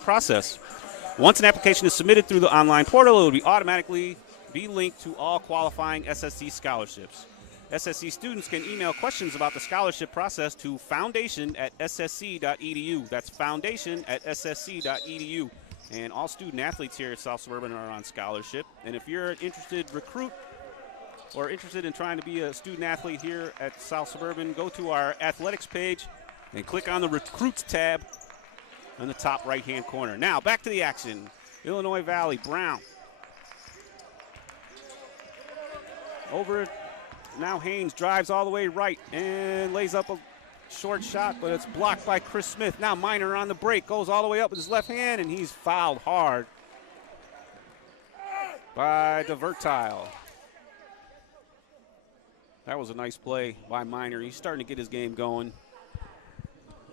Process. Once an application is submitted through the online portal, it will be automatically be linked to all qualifying SSC scholarships. SSC students can email questions about the scholarship process to foundation@ssc.edu. That's foundation@ssc.edu. And all student athletes here at South Suburban are on scholarship. And if you're an interested recruit or interested in trying to be a student athlete here at South Suburban, go to our athletics page and click on the Recruits tab in the top right-hand corner. Now, back to the action. Illinois Valley, Brown. Over, now Haynes drives all the way right and lays up a short shot, but it's blocked by Chris Smith. Now Minor on the break, goes all the way up with his left hand, and he's fouled hard by DeVertile. That was a nice play by Minor. He's starting to get his game going,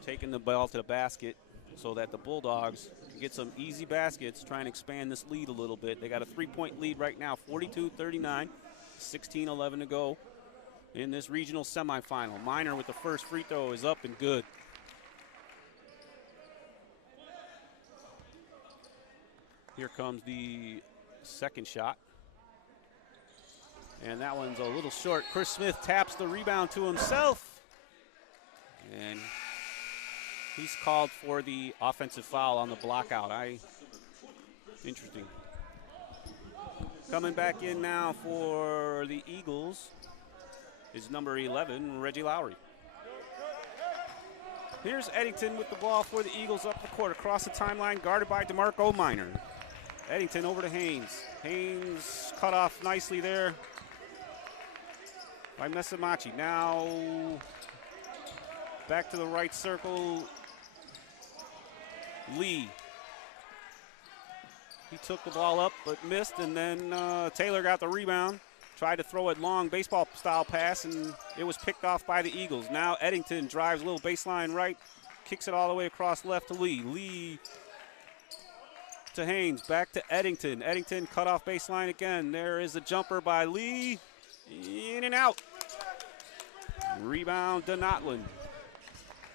taking the ball to the basket, so that the Bulldogs can get some easy baskets, trying to expand this lead a little bit. They got a 3-point lead right now, 42-39, 16-11 to go in this regional semifinal. Minor with the first free throw is up and good. Here comes the second shot. And that one's a little short. Chris Smith taps the rebound to himself. And he's called for the offensive foul on the block out. Interesting. Coming back in now for the Eagles is number 11, Reggie Lowry. Here's Eddington with the ball for the Eagles up the court, across the timeline, guarded by DeMarco Minor. Eddington over to Haynes. Haynes cut off nicely there by Mesamachi. Now back to the right circle, Lee. He took the ball up but missed, and then Taylor got the rebound. Tried to throw it long, baseball-style pass, and it was picked off by the Eagles. Now Eddington drives a little baseline right, kicks it all the way across left to Lee. Lee to Haynes, back to Eddington. Eddington cut off baseline again. There is a jumper by Lee, in and out. Rebound Donatland.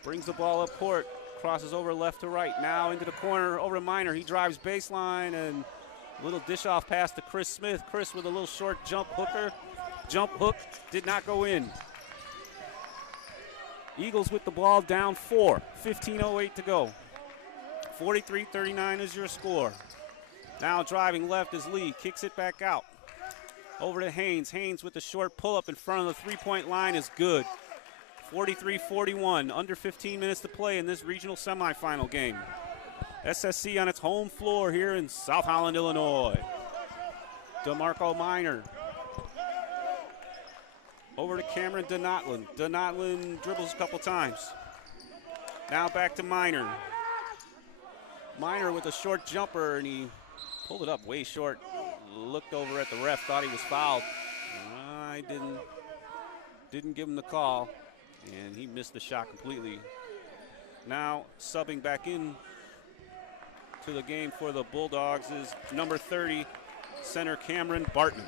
Brings the ball up court, crosses over left to right. Now into the corner, over to Minor. He drives baseline, and a little dish-off pass to Chris Smith. Chris with a little short jump hooker. Jump hook did not go in. Eagles with the ball down 4. 15:08 to go. 43-39 is your score. Now driving left is Lee. Kicks it back out. Over to Haynes. Haynes with the short pull-up in front of the three-point line is good. 43-41. Under 15 minutes to play in this regional semifinal game. SSC on its home floor here in South Holland, Illinois. DeMarco Minor. Over to Cameron Donatland. Donatland dribbles a couple times. Now back to Minor. Minor with a short jumper, and he pulled it up way short. Looked over at the ref, thought he was fouled. I didn't give him the call, and he missed the shot completely. Now subbing back in to the game for the Bulldogs is number 30, center Cameron Bartman.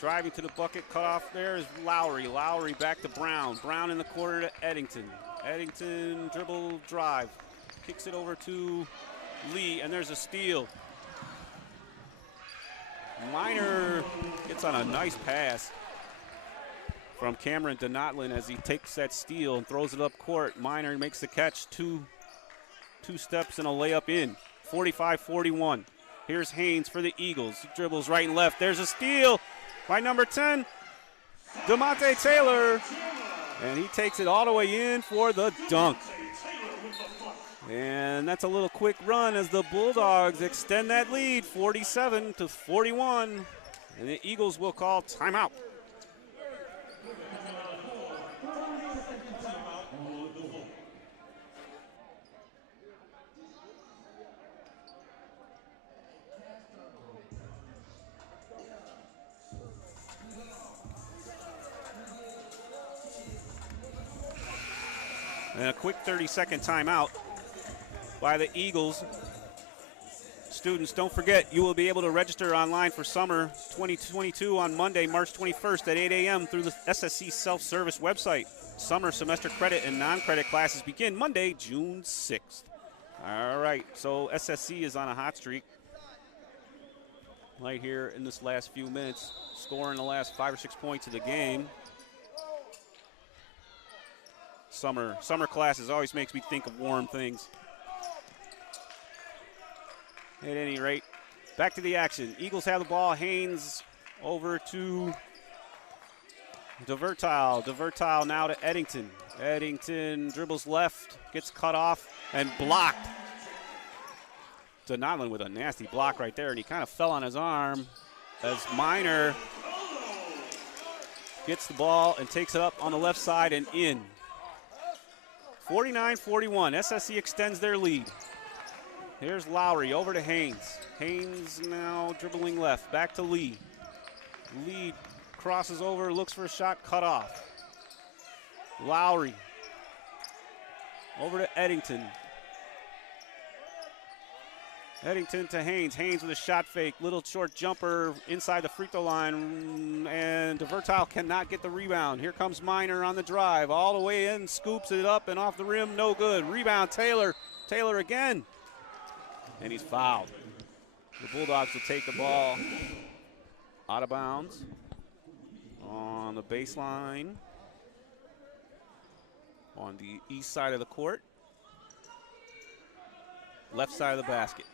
Driving to the bucket, cut off there is Lowry. Lowry back to Brown. Brown in the corner to Eddington. Eddington dribble drive. Kicks it over to Lee, and there's a steal. Minor gets on a nice pass from Cameron Donatlin as he takes that steal and throws it up court. Minor makes the catch, two steps and a layup in. 45-41. Here's Haynes for the Eagles. He dribbles right and left. There's a steal by number 10, DeMonte Taylor. And he takes it all the way in for the dunk. And that's a little quick run as the Bulldogs extend that lead, 47-41. And the Eagles will call timeout. And a quick 30-second timeout by the Eagles. Students, don't forget, you will be able to register online for summer 2022 on Monday, March 21st at 8 a.m. through the SSC self-service website. Summer semester credit and non-credit classes begin Monday, June 6th. All right, so SSC is on a hot streak right here in this last few minutes, scoring the last 5 or 6 points of the game. Summer classes always makes me think of warm things. At any rate, back to the action. Eagles have the ball. Haynes over to DeVertile. DeVertile now to Eddington. Eddington dribbles left, gets cut off and blocked. Donatlin with a nasty block right there, and he kind of fell on his arm as Minor gets the ball and takes it up on the left side and in. 49-41, SSC extends their lead. Here's Lowry over to Haynes. Haynes now dribbling left, back to Lee. Lee crosses over, looks for a shot, cut off. Lowry over to Eddington. Eddington to Haynes. Haynes with a shot fake, little short jumper inside the free throw line, and DeVertile cannot get the rebound. Here comes Minor on the drive, all the way in, scoops it up and off the rim, no good. Rebound, Taylor. Taylor again, and he's fouled. The Bulldogs will take the ball out of bounds on the baseline on the east side of the court, left side of the basket.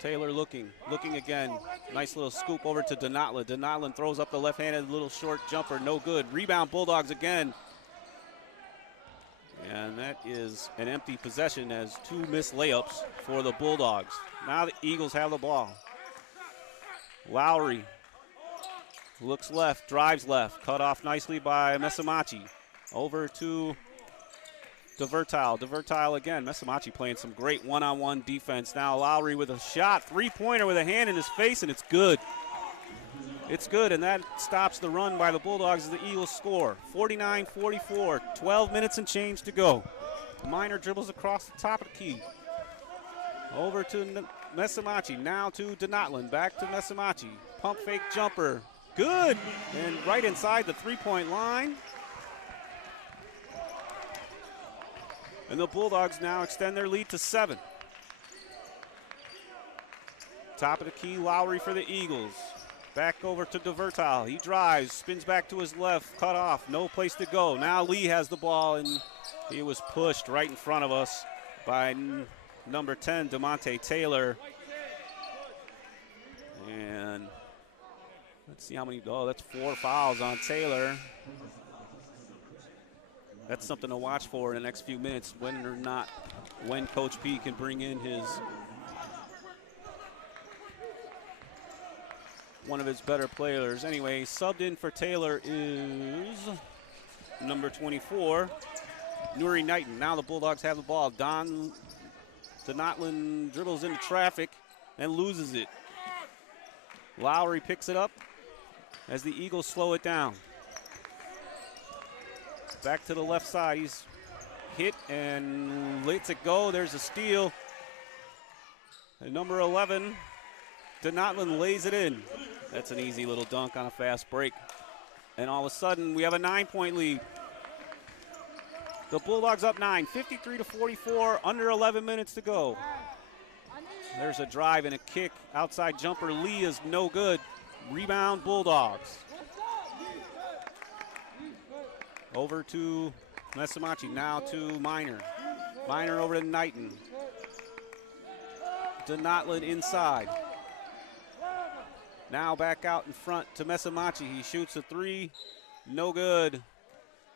Taylor looking again. Nice little scoop over to Donatlin. Donatlin throws up the left-handed little short jumper, no good. Rebound, Bulldogs again. And that is an empty possession as 2 missed layups for the Bulldogs. Now the Eagles have the ball. Lowry looks left, drives left, cut off nicely by Mesamachi. Over to DeVertile. DeVertile again. Mesamachi playing some great one-on-one defense. Now Lowry with a shot, three-pointer with a hand in his face, and it's good. It's good, and that stops the run by the Bulldogs as the Eagles score. 49-44, 12 minutes and change to go. Minor dribbles across the top of the key. Over to Mesamachi, now to Donatlin, back to Mesamachi. Pump fake jumper, good, and right inside the three-point line. And the Bulldogs now extend their lead to 7. Top of the key, Lowry for the Eagles. Back over to DeVertile. He drives, spins back to his left, cut off, no place to go. Now Lee has the ball, and he was pushed right in front of us by number 10, DeMonte Taylor. And let's see how many, that's 4 fouls on Taylor. That's something to watch for in the next few minutes, when Coach P can bring in one of his better players. Anyway, subbed in for Taylor is number 24, Nuri Knighton. Now the Bulldogs have the ball. Donatlin dribbles into traffic and loses it. Lowry picks it up as the Eagles slow it down. Back to the left side. He's hit and lets it go. There's a steal. And number 11, Donatlin lays it in. That's an easy little dunk on a fast break. And all of a sudden, we have a 9-point lead. The Bulldogs up 9, 53-44, under 11 minutes to go. There's a drive and a kick. Outside jumper, Lee is no good. Rebound, Bulldogs. Over to Mesamachi, now to Minor. Minor over to Knighton. Donatland inside. Now back out in front to Mesamachi. He shoots a three, no good.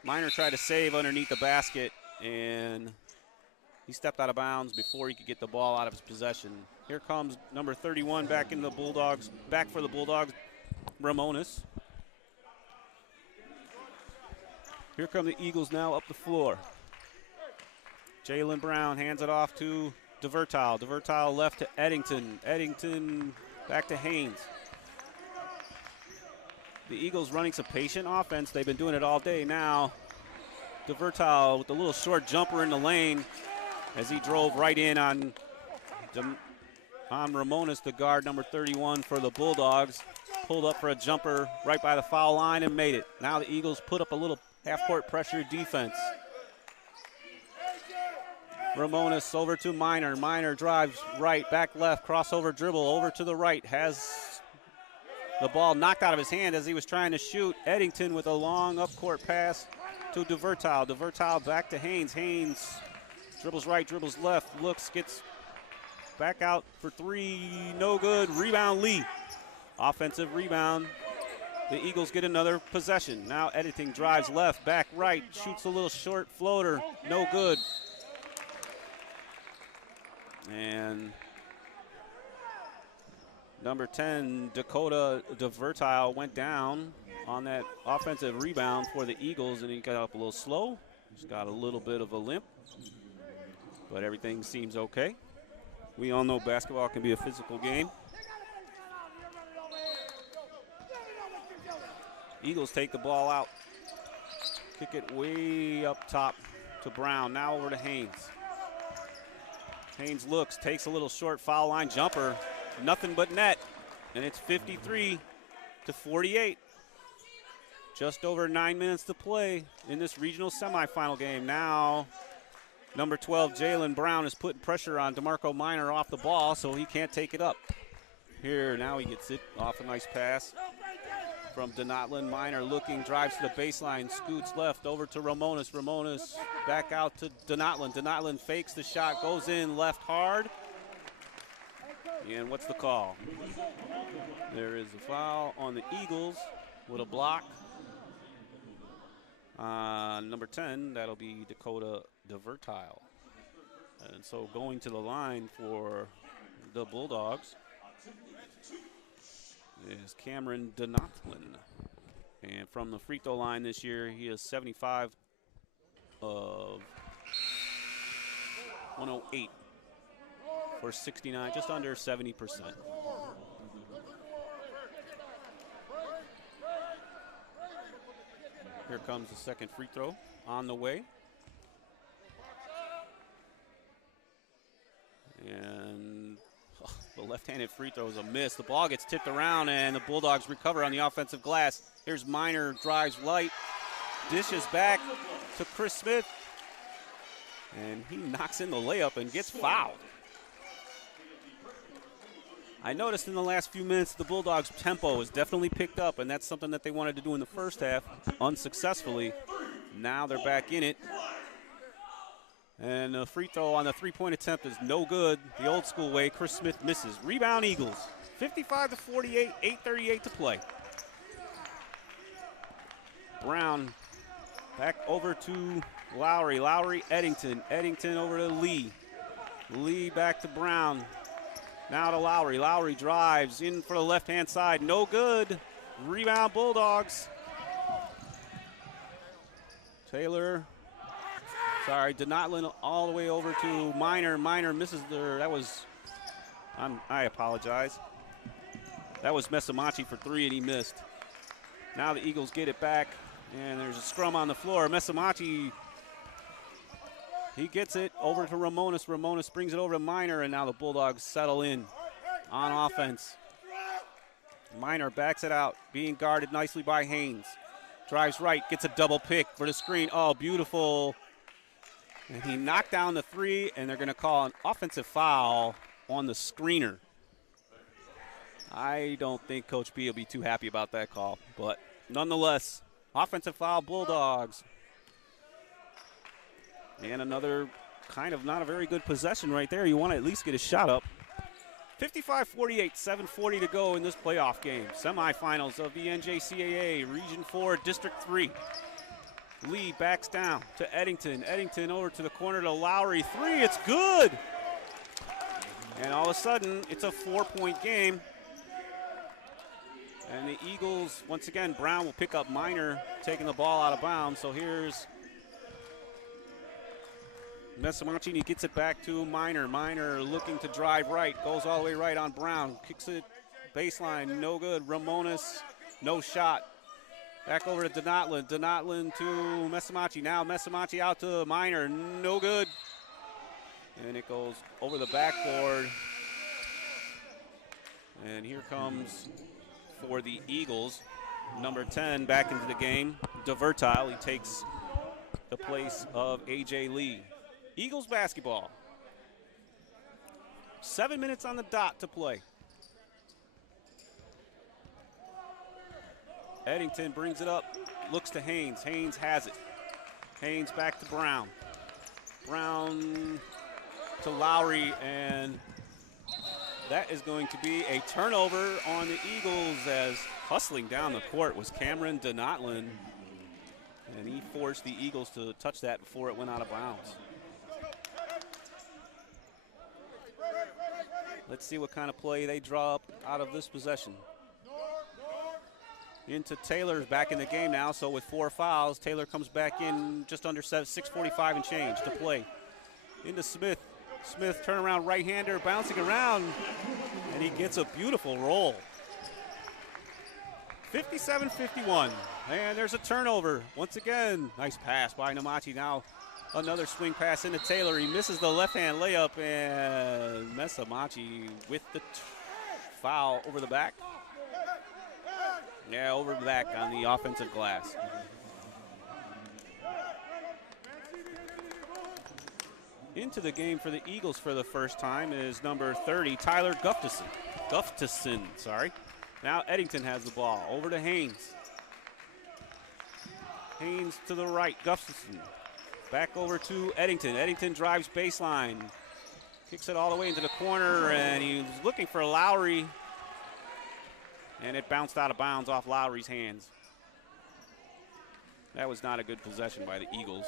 Minor tried to save underneath the basket, and he stepped out of bounds before he could get the ball out of his possession. Here comes number 31 back in the Bulldogs, back for the Bulldogs, Ramones. Here come the Eagles now up the floor. Jalen Brown hands it off to DeVertile. DeVertile left to Eddington. Eddington back to Haynes. The Eagles running some patient offense. They've been doing it all day now. DeVertile with a little short jumper in the lane as he drove right in on Ramones, the guard, number 31 for the Bulldogs. Pulled up for a jumper right by the foul line and made it. Now the Eagles put up a little half-court pressure defense. Ramones over to Minor. Minor drives right, back left, crossover dribble over to the right. Has the ball knocked out of his hand as he was trying to shoot. Eddington with a long up-court pass to DeVertile. DeVertile back to Haynes. Haynes dribbles right, dribbles left, looks, gets back out for three, no good. Rebound Lee. Offensive rebound. The Eagles get another possession. Now Eddington drives left, back right, shoots a little short floater, no good. And number 10, Dakota DeVertile, went down on that offensive rebound for the Eagles, and he got up a little slow. He's got a little bit of a limp, but everything seems okay. We all know basketball can be a physical game. Eagles take the ball out. Kick it way up top to Brown. Now over to Haynes. Haynes looks, takes a little short foul line jumper. Nothing but net. And it's 53-48. Just over 9 minutes to play in this regional semifinal game. Now, number 12, Jalen Brown, is putting pressure on DeMarco Minor off the ball, so he can't take it up. Here, now he gets it off a nice pass from Donatland. Minor looking, drives to the baseline, scoots left over to Ramones. Ramones back out to Donatland. Donatland fakes the shot, goes in left hard. And what's the call? There is a foul on the Eagles with a block. Number 10, that'll be Dakota DeVertile. And so going to the line for the Bulldogs is Cameron Donatland. And from the free throw line this year, he is 75 of 108 for 69, just under 70%. Here comes the second free throw on the way. And the left-handed free throw is a miss. The ball gets tipped around, and the Bulldogs recover on the offensive glass. Here's Minor, drives light, dishes back to Chris Smith, and he knocks in the layup and gets fouled. I noticed in the last few minutes the Bulldogs' tempo has definitely picked up, and that's something that they wanted to do in the first half unsuccessfully. Now they're back in it. And the free throw on the three-point attempt is no good. The old school way, Chris Smith misses. Rebound Eagles, 55-48, 8:38 to play. Brown back over to Lowry. Lowry, Eddington. Eddington over to Lee. Lee back to Brown. Now to Lowry. Lowry drives in for the left-hand side. No good. Rebound Bulldogs. Taylor. Sorry, Donatland all the way over to Minor. Minor misses there. That was, I apologize. That was Mesamachi for three, and he missed. Now the Eagles get it back, and there's a scrum on the floor. Mesamachi, he gets it over to Ramones. Ramones brings it over to Minor, and now the Bulldogs settle in on offense. Minor backs it out, being guarded nicely by Haynes. Drives right, gets a double pick for the screen. Oh, beautiful. And he knocked down the three, and they're going to call an offensive foul on the screener. I don't think Coach B will be too happy about that call, but nonetheless, offensive foul, Bulldogs. And another kind of not a very good possession right there. You want to at least get a shot up. 55-48, 7:40 to go in this playoff game. Semifinals of the NJCAA, Region 4, District 3. Lee backs down to Eddington. Eddington over to the corner to Lowry. Three, it's good. And all of a sudden, it's a 4-point game. And the Eagles, once again, Brown will pick up Minor, taking the ball out of bounds. So here's Messamacci, he gets it back to Minor. Minor looking to drive right, goes all the way right on Brown. Kicks it baseline, no good. Ramones, no shot. Back over to Donatlin. Donatlin to Messamacci. Now Messamacci out to Minor, no good. And it goes over the backboard. And here comes, for the Eagles, number 10 back into the game, DeVertile. He takes the place of A.J. Lee. Eagles basketball. 7 minutes on the dot to play. Eddington brings it up, looks to Haynes. Haynes has it. Haynes back to Brown. Brown to Lowry, and that is going to be a turnover on the Eagles, as hustling down the court was Cameron Donatlin, and he forced the Eagles to touch that before it went out of bounds. Let's see what kind of play they draw up out of this possession. Into Taylor's back in the game now, so with 4 fouls, Taylor comes back in just under 6:45 and change to play. Into Smith. Smith, turnaround right-hander, bouncing around, and he gets a beautiful roll. 57-51, and there's a turnover. Once again, nice pass by Namachi. Now another swing pass into Taylor. He misses the left-hand layup, and Mesamachi with the foul over the back. Yeah, over the back on the offensive glass. Into the game for the Eagles for the first time is number 30, Tyler Gustafson, sorry. Now Eddington has the ball. Over to Haynes. Haynes to the right, Gustafson. Back over to Eddington. Eddington drives baseline. Kicks it all the way into the corner, and he's looking for Lowry. And it bounced out of bounds off Lowry's hands. That was not a good possession by the Eagles.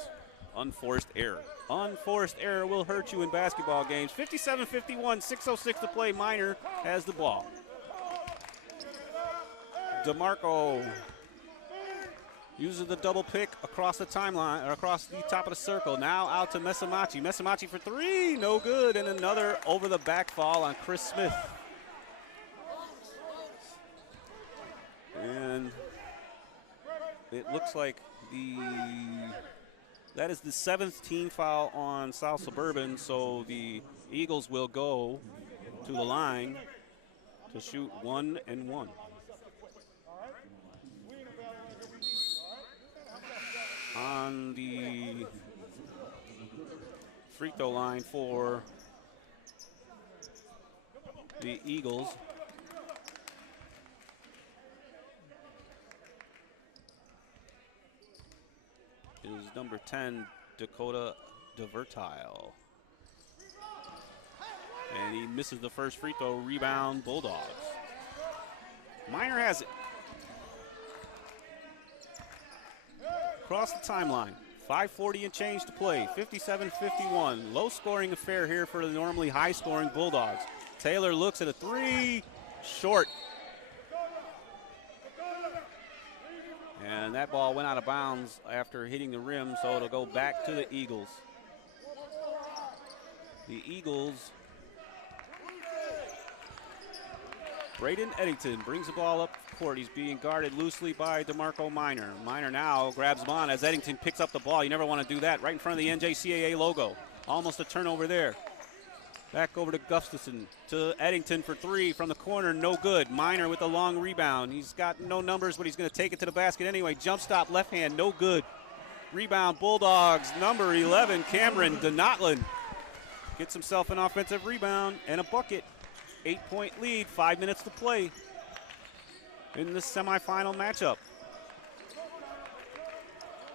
Unforced error. Unforced error will hurt you in basketball games. 57-51, 6:06 to play. Minor has the ball. DeMarco uses the double pick across the timeline, or across the top of the circle. Now out to Mesamachi. Mesamachi for three, no good. And another over the back fall on Chris Smith. And it looks like that is the 7th team foul on South Suburban, so the Eagles will go to the line to shoot 1 and 1. On the free throw line for the Eagles is number 10, Dakota DeVertile. And he misses the first free throw. Rebound, Bulldogs. Minor has it. Across the timeline. 5:40 and change to play. 57-51. Low scoring affair here for the normally high scoring Bulldogs. Taylor looks at a three. Short. And that ball went out of bounds after hitting the rim, so it'll go back to the Eagles. The Eagles, Braden Eddington brings the ball up court. He's being guarded loosely by DeMarco Minor. Minor now grabs him on as Eddington picks up the ball. You never want to do that right in front of the NJCAA logo. Almost a turnover there. Back over to Gustafson, to Eddington for three from the corner, no good. Minor with a long rebound. He's got no numbers, but he's going to take it to the basket anyway. Jump stop, left hand, no good. Rebound, Bulldogs, number 11, Cameron Donatlin. Gets himself an offensive rebound and a bucket. 8-point lead, 5 minutes to play in this semifinal matchup.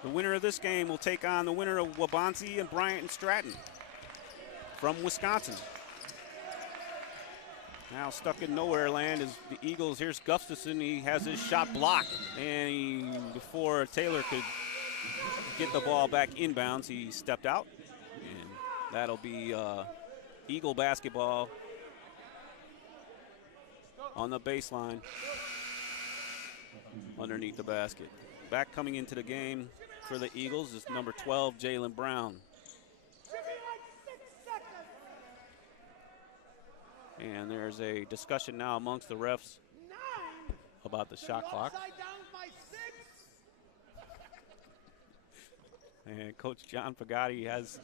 The winner of this game will take on the winner of Waubonsee and Bryant and Stratton from Wisconsin. Now stuck in nowhere land is the Eagles. Here's Gustafson. He has his shot blocked. And before Taylor could get the ball back inbounds, he stepped out. And that'll be Eagle basketball on the baseline underneath the basket. Back coming into the game for the Eagles is number 12, Jalen Brown. And there's a discussion now amongst the refs about the shot clock. And Coach John Pigatti has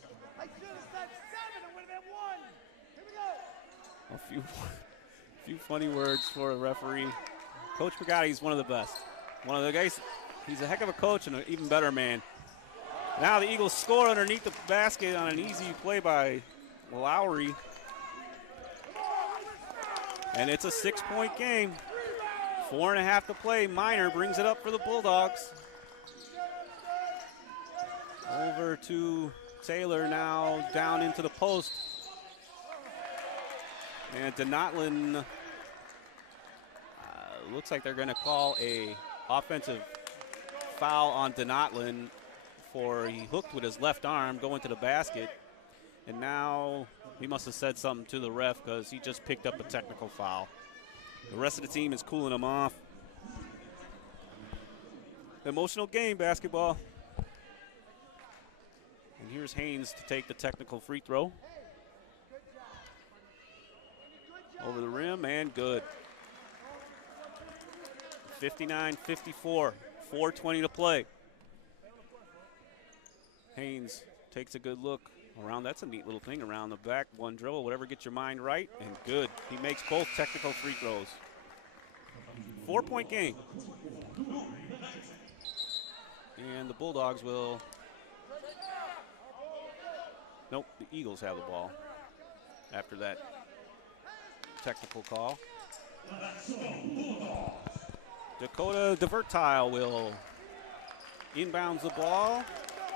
a few funny words for the referee. Coach Pigatti is one of the best. One of the guys, he's a heck of a coach and an even better man. Now the Eagles score underneath the basket on an easy play by Lowry. And it's a 6-point game. 4.5 to play. Minor brings it up for the Bulldogs. Over to Taylor now down into the post. And Donotlin, looks like they're going to call a offensive foul on Donotlin for he hooked with his left arm going to the basket. And now he must have said something to the ref because he just picked up a technical foul. The rest of the team is cooling him off. Emotional game, basketball. And here's Haynes to take the technical free throw. Over the rim and good. 59-54, 4:20 to play. Haynes takes a good look around. That's a neat little thing around the back. One dribble, whatever gets your mind right, and good. He makes both technical free throws. 4-point game. And the Bulldogs will, nope, the Eagles have the ball after that technical call. Dakota DeVertile will inbounds the ball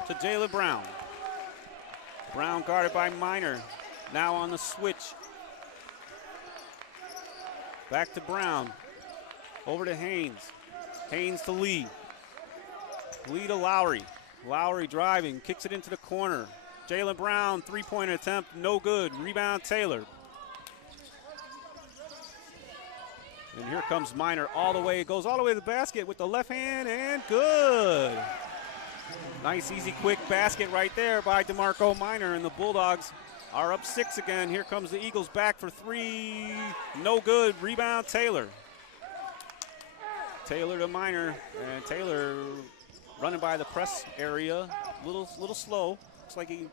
to Jalen Brown. Brown guarded by Minor. Now on the switch. Back to Brown. Over to Haynes. Haynes to Lee. Lee to Lowry. Lowry driving, kicks it into the corner. Jalen Brown, three-point attempt, no good. Rebound Taylor. And here comes Minor all the way. Goes all the way to the basket with the left hand, and good. Nice, easy, quick basket right there by DeMarco Minor, and the Bulldogs are up 6 again. Here comes the Eagles back for three. No good. Rebound Taylor. Taylor to Minor, and Taylor running by the press area. Little slow. Looks like he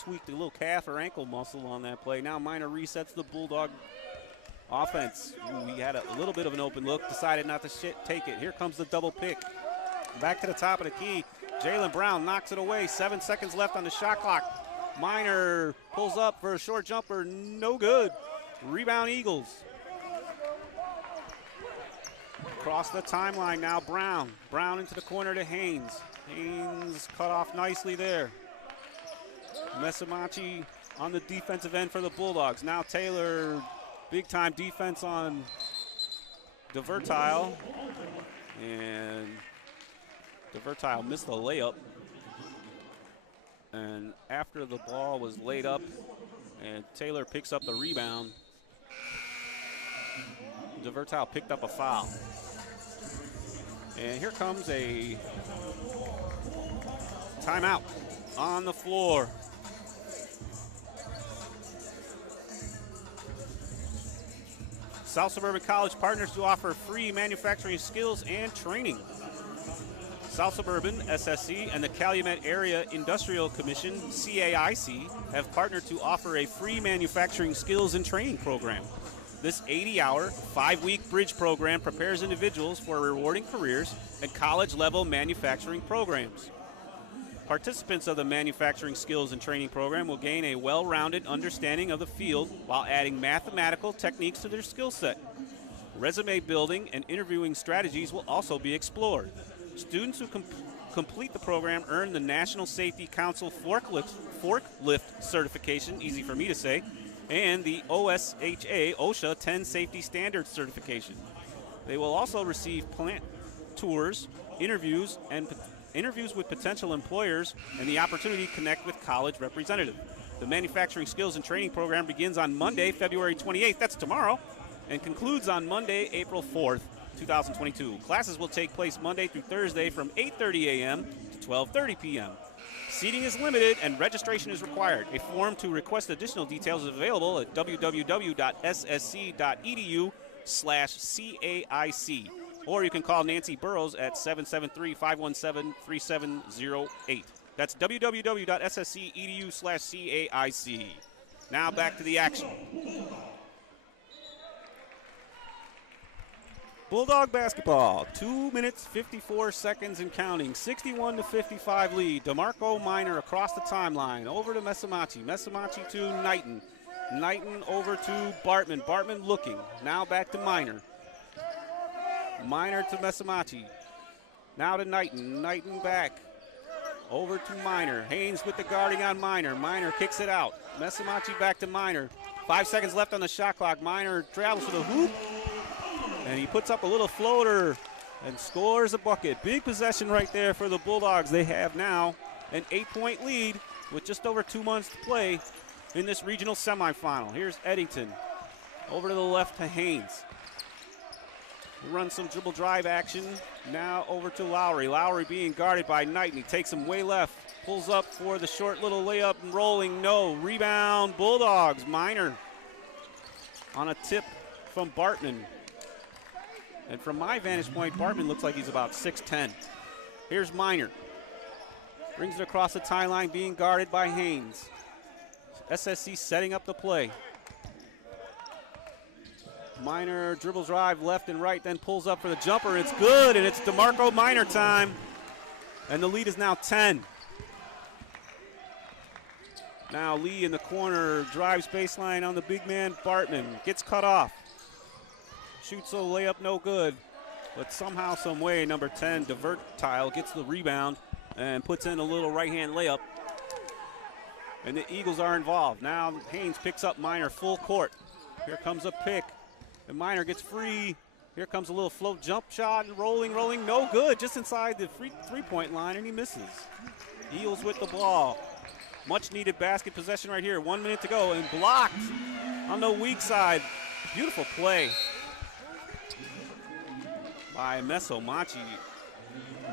tweaked a little calf or ankle muscle on that play. Now Minor resets the Bulldog offense. Ooh, he had a little bit of an open look, decided not to take it. Here comes the double pick. Back to the top of the key. Jalen Brown knocks it away. 7 seconds left on the shot clock. Minor pulls up for a short jumper. No good. Rebound Eagles. Across the timeline now, Brown. Brown into the corner to Haynes. Haynes cut off nicely there. Mesamachi on the defensive end for the Bulldogs. Now Taylor, big time defense on DeVertile. And DeVertile missed the layup. And after the ball was laid up and Taylor picks up the rebound, DeVertile picked up a foul. And here comes a timeout on the floor. South Suburban College partners to offer free manufacturing skills and training. South Suburban, SSC, and the Calumet Area Industrial Commission, CAIC, have partnered to offer a free manufacturing skills and training program. This 80-hour, 5-week bridge program prepares individuals for rewarding careers and college-level manufacturing programs. Participants of the Manufacturing Skills and Training Program will gain a well-rounded understanding of the field while adding mathematical techniques to their skill set. Resume building and interviewing strategies will also be explored. Students who complete the program earn the National Safety Council forklift certification, easy for me to say, and the OSHA 10 Safety Standards certification. They will also receive plant tours, interviews with potential employers, and the opportunity to connect with college representatives. The Manufacturing Skills and Training Program begins on Monday, February 28th, that's tomorrow, and concludes on Monday, April 4th, 2022. Classes will take place Monday through Thursday from 8:30 a.m. to 12:30 p.m. Seating is limited and registration is required. A form to request additional details is available at www.ssc.edu/CAIC. Or you can call Nancy Burrows at 773-517-3708. That's www.ssc.edu/CAIC. Now back to the action. Bulldog basketball, 2 minutes, 54 seconds and counting. 61-55 lead. DeMarco Minor across the timeline. Over to Mesamachi. Mesamachi to Knighton. Knighton over to Bartman. Bartman looking. Now back to Minor. Minor to Mesamachi. Now to Knighton. Knighton back. Over to Minor. Haynes with the guarding on Minor. Minor kicks it out. Mesamachi back to Minor. 5 seconds left on the shot clock. Minor travels to the hoop. And he puts up a little floater and scores a bucket. Big possession right there for the Bulldogs. They have now an 8-point lead with just over 2 months to play in this regional semifinal. Here's Eddington. Over to the left to Haynes. Run some dribble drive action. Now over to Lowry. Lowry being guarded by Knighton. He takes him way left. Pulls up for the short little layup and rolling. No. Rebound Bulldogs. Minor on a tip from Bartman. And from my vantage point, Bartman looks like he's about 6'10". Here's Minor. Brings it across the tie line, being guarded by Haynes. SSC setting up the play. Minor dribble drive left and right, then pulls up for the jumper. It's good, and it's DeMarco Minor time. And the lead is now 10. Now Lee in the corner, drives baseline on the big man, Bartman. Gets cut off. Shoots a layup, no good. But somehow, some way, number 10, DeVertile, gets the rebound and puts in a little right-hand layup. And the Eagles are involved. Now Haynes picks up Minor full court. Here comes a pick. And Minor gets free. Here comes a little float jump shot, rolling, no good. Just inside the three-point line, and he misses. Eagles with the ball. Much needed basket possession right here. 1 minute to go, and blocked on the weak side. Beautiful play by Mesamachi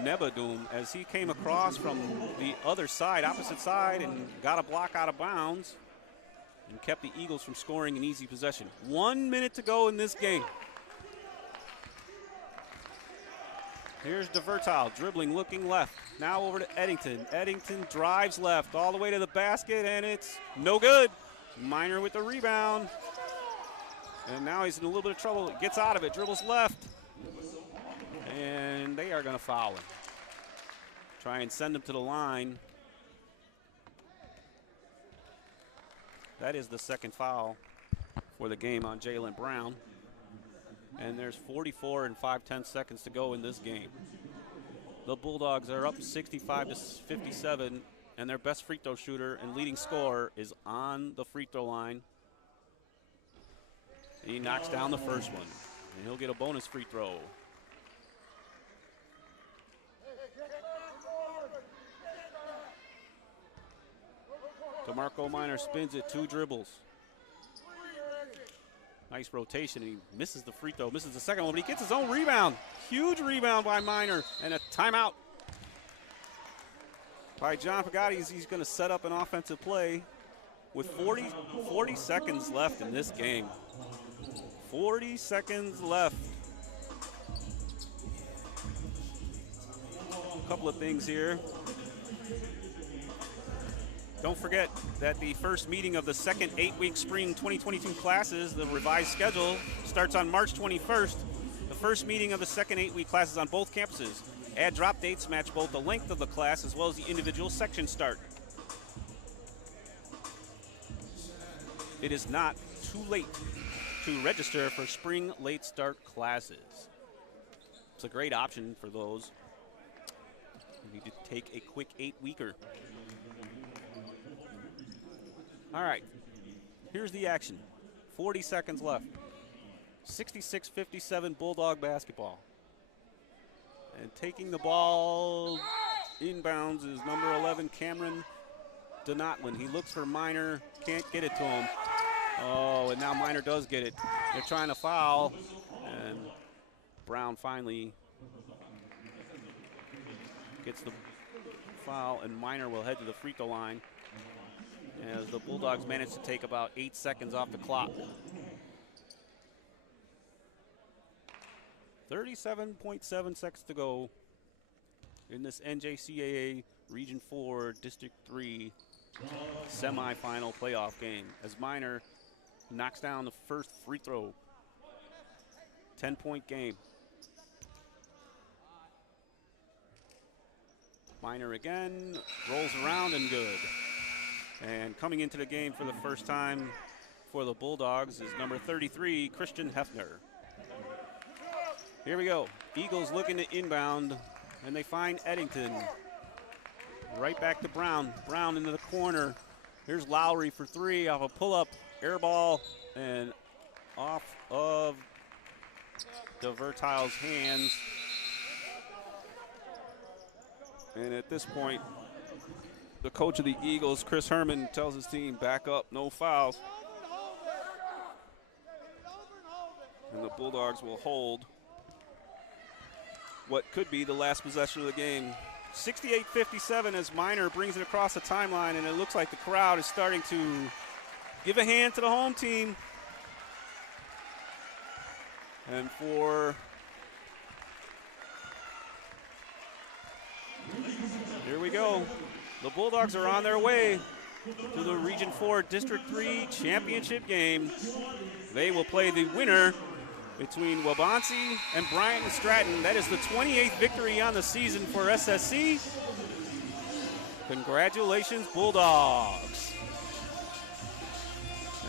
Nebadum as he came across from the other side, opposite side, and got a block out of bounds and kept the Eagles from scoring an easy possession. 1 minute to go in this game. Here's DeVertile dribbling, looking left. Now over to Eddington. Eddington drives left all the way to the basket, and it's no good. Minor with the rebound. And now he's in a little bit of trouble. Gets out of it, dribbles left. And they are going to foul him. Try and send him to the line. That is the second foul for the game on Jalen Brown. And there's 44 and 5/10 seconds to go in this game. The Bulldogs are up 65-57, and their best free throw shooter and leading scorer is on the free throw line. He knocks down the first one, and he'll get a bonus free throw. DeMarco Minor spins it, 2 dribbles. Nice rotation, and he misses the free throw, misses the second one, but he gets his own rebound. Huge rebound by Minor, and a timeout by John Pigatti. He's going to set up an offensive play with 40 seconds left in this game. 40 seconds left. A couple of things here. Don't forget that the first meeting of the second 8-week spring 2022 classes, the revised schedule, starts on March 21st. The first meeting of the second 8-week classes on both campuses. Add drop dates match both the length of the class as well as the individual section start. It is not too late to register for spring late start classes. It's a great option for those We need to take a quick 8-weeker. All right, here's the action. 40 seconds left. 66-57 Bulldog basketball. And taking the ball inbounds is number 11, Cameron Donotlin. He looks for Minor, can't get it to him. Oh, and now Minor does get it. They're trying to foul, and Brown finally gets the foul, and Minor will head to the free throw line as the Bulldogs manage to take about 8 seconds off the clock. 37.7 seconds to go in this NJCAA Region 4 District 3 semifinal playoff game as Minor knocks down the first free throw. 10-point game. Minor again, rolls around and good. And coming into the game for the first time for the Bulldogs is number 33, Christian Hefner. Here we go. Eagles looking to inbound, and they find Eddington. Right back to Brown. Brown into the corner. Here's Lowry for three off a pull-up, air ball, and off of DeVertile's hands. And at this point, the coach of the Eagles, Chris Herman, tells his team, back up, no fouls. And the Bulldogs will hold what could be the last possession of the game. 68-57 as Minor brings it across the timeline, and it looks like the crowd is starting to give a hand to the home team. And here we go. The Bulldogs are on their way to the Region 4 District 3 championship game. They will play the winner between Waubonsie and Bryant and Stratton. That is the 28th victory on the season for SSC. Congratulations, Bulldogs.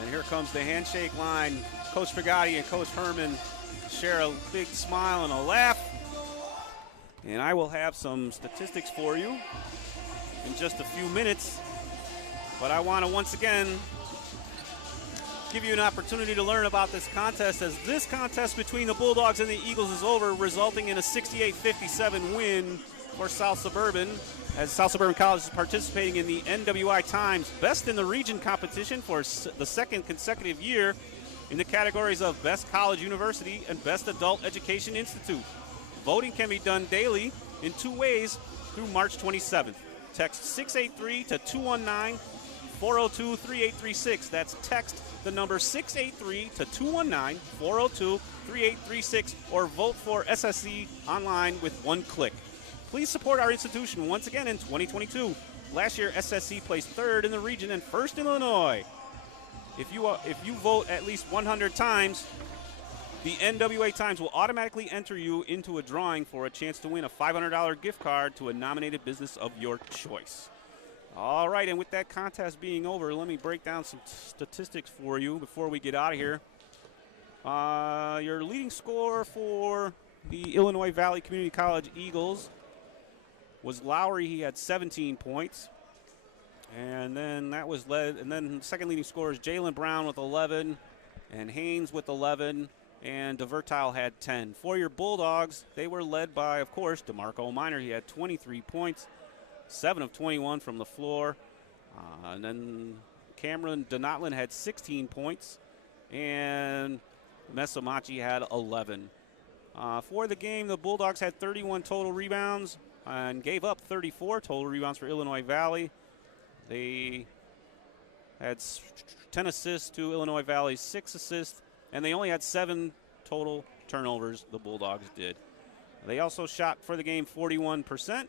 And here comes the handshake line. Coach Pigatti and Coach Herman share a big smile and a laugh. And I will have some statistics for you in just a few minutes. But I want to once again give you an opportunity to learn about this contest, as this contest between the Bulldogs and the Eagles is over, resulting in a 68-57 win for South Suburban, as South Suburban College is participating in the NWI Times Best in the Region competition for the second consecutive year in the categories of Best College University and Best Adult Education Institute. Voting can be done daily in two ways through March 27th. Text 683 to 219 402-3836. That's text the number 683 to 219 402-3836, or vote for SSC online with one click. Please support our institution once again in 2022. Last year, SSC placed third in the region and first in Illinois. If you vote at least 100 times, the NWA Times will automatically enter you into a drawing for a chance to win a $500 gift card to a nominated business of your choice. All right, and with that contest being over, let me break down some statistics for you before we get out of here. Your leading scorer for the Illinois Valley Community College Eagles was Lowry. He had 17 points. And then that was led, and then the second leading scorer is Jalen Brown with 11, and Haynes with 11, and DeVertile had 10. For your Bulldogs, they were led by, of course, DeMarco Minor. He had 23 points. 7 of 21 from the floor. And then Cameron Donotlin had 16 points. And Mesamachi had 11. For the game, the Bulldogs had 31 total rebounds and gave up 34 total rebounds for Illinois Valley. They had 10 assists to Illinois Valley's 6 assists. And they only had 7 total turnovers, the Bulldogs did. They also shot for the game 41%.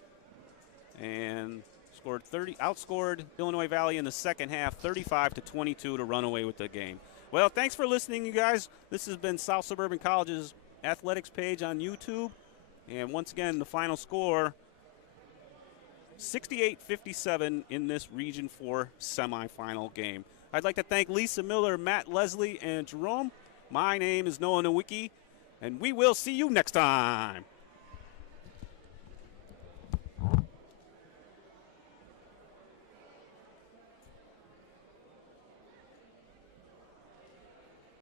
And outscored Illinois Valley in the second half, 35-22 to run away with the game. Well, thanks for listening, you guys. This has been South Suburban College's athletics page on YouTube. And once again, the final score, 68-57 in this Region 4 semifinal game. I'd like to thank Lisa Miller, Matt Leslie, and Jerome. My name is Noah Nowicki, and we will see you next time.